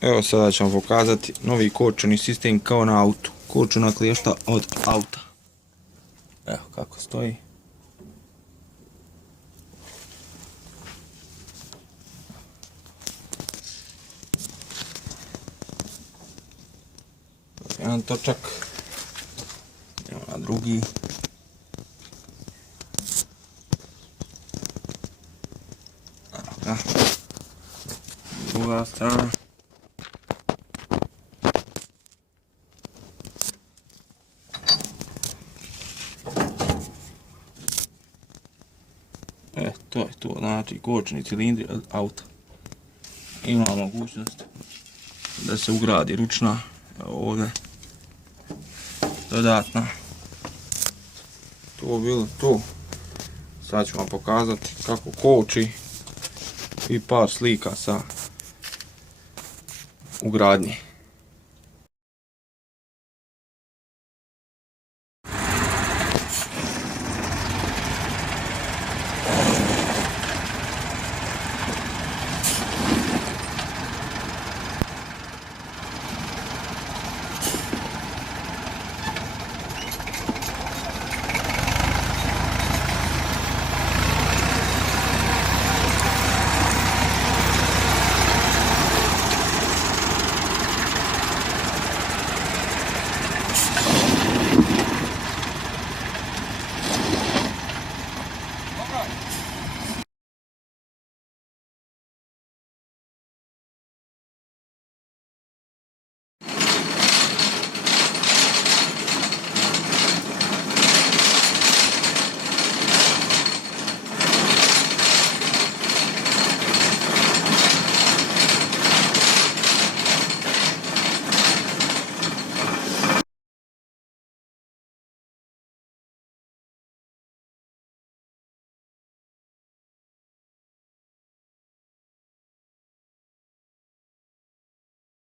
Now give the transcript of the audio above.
Evo sada ćemo pokazati novi kočeni sistem kao na autu. Kočena klješta od auta. Evo kako stoji. Jedan točak. Evo na drugi. Evo ga. Druga strana. To je to, znači kočni cilindri od auta. Ima mogućnost da se ugradi ručna, ovdje dodatna. To bilo to. Sad ću vam pokazati kako koči i par slika sa ugradnje.